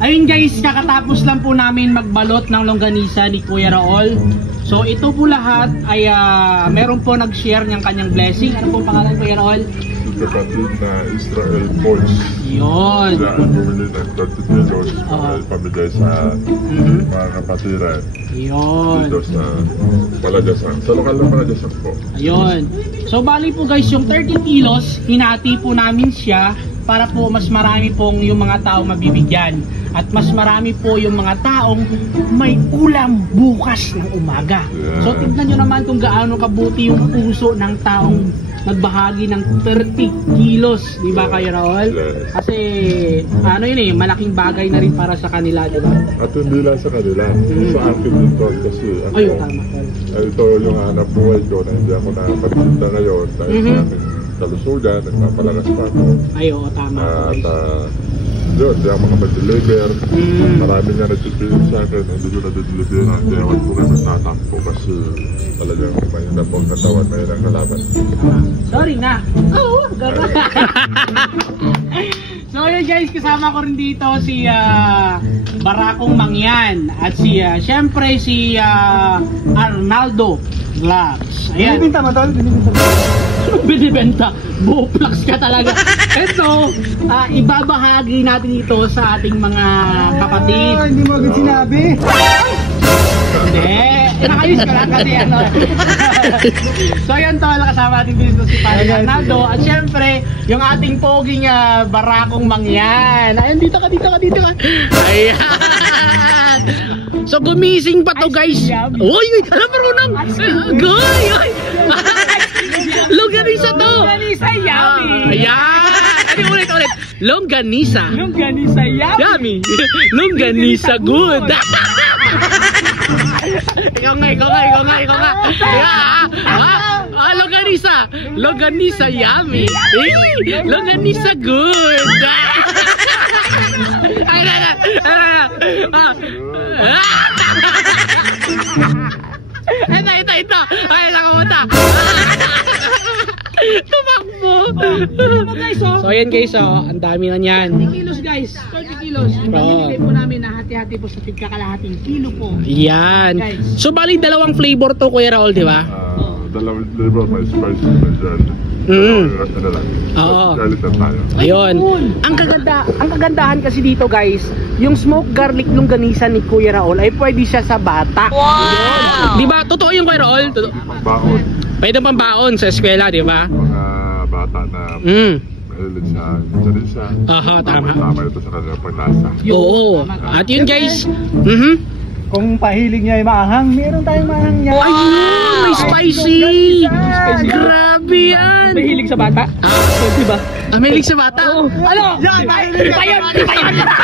Ayun guys, kakatapos lang po namin magbalot ng longganisa ni Kuya Raul. So ito po lahat ay meron po nag-share ng kanyang blessing. Ano pong pangalan, Kuya Raul? Kapatid na Israel Boys. Yun. Sila ang bumili ng 30 kilos para ipamigay sa mga kapatiran. Yun. Dito sa Palagasan. Sa lokal na Palagasan po. Ayun. So bali po guys, yung 30 kilos, hinati po namin siya para po mas marami pong yung mga tao mabibigyan. At mas marami po yung mga taong may ulam bukas ng umaga. Yeah. So tignan nyo naman kung gaano kabuti yung puso ng taong nagbahagi ng 30 kilos, di ba kayo Raul? Yes. Kasi ano yun eh, malaking bagay na rin para sa kanila, di ba? At hindi lang sa kanila. Sa akin dito kasi Ayun, tama. ito yung hanap buhay ko na hindi ako nakapagpunta ngayon dahil sa aking kalusugan, nagpapalakas pa ako. Ay, oo, tama. At yun, hindi ako makapag-deliver. Marami nga nagtipilin sa akin, hindi ko na-deliver na. Kaya wag ko kayo natatakpo kasi talagang mahina po ang katawan, mahina ang kalaban. Sorry na. Oo, gano'n. So yun guys, kasama ko rin dito si Barakong Mangyan at si syempre si Arnaldo Vlogs. Ayan. Binibenta mo tol? Binibenta mo? Binibenta? Buplax ka talaga. Ito, ibabahagi natin ito sa ating mga kapatid. Hindi mo agad sinabi. Hindi. Nakayos ka lang kasi ano. So yan tol, kasama natin dito si Padre Arnaldo. At syempre, yung ating poging Barakong Mangyan. Ayun, dito ka. Ayan. So gumising pa to guys. Uy, alam mo nang. Goy, oy. Longganisa to. Longganisa yummy. Ayan. Ano ulit. Longganisa. Longganisa yummy. Longganisa good. Ikaw nga. Longganisa yummy. Longganisa good. Ito. Ay, nakumunta. Tumakbo. So ayan guys, ang dami na niyan. 30 kilos guys, 30 kilos. Pinili po namin na hati-hati po sa tigkakalahating kilo po. Yan. So bali dalawang flavor to Kuya Raul, di ba? Dalawang flavor, may spicy na dyan. Oo. Ayun. Ang kagandahan kasi dito guys, yung smoked garlic longganisa ni Kuya Raul ay pwede siya sa bata. Wow! Di ba? Totoo yung Kuya Raul? Baon. Pwede pang baon sa eskwela, di ba? Mga bata na mahilig sa ganisa. Aha, tama. Tama ito sa kanilang paglasa. Oo. At yun guys, Kung pahilig niya ay maanghang, meron tayong maanghang niya. ay, may spicy! Grabe yan! May hilig sa bata? Di ba? May hilig sa bata? Ano? Yan! Mahilig sa bata!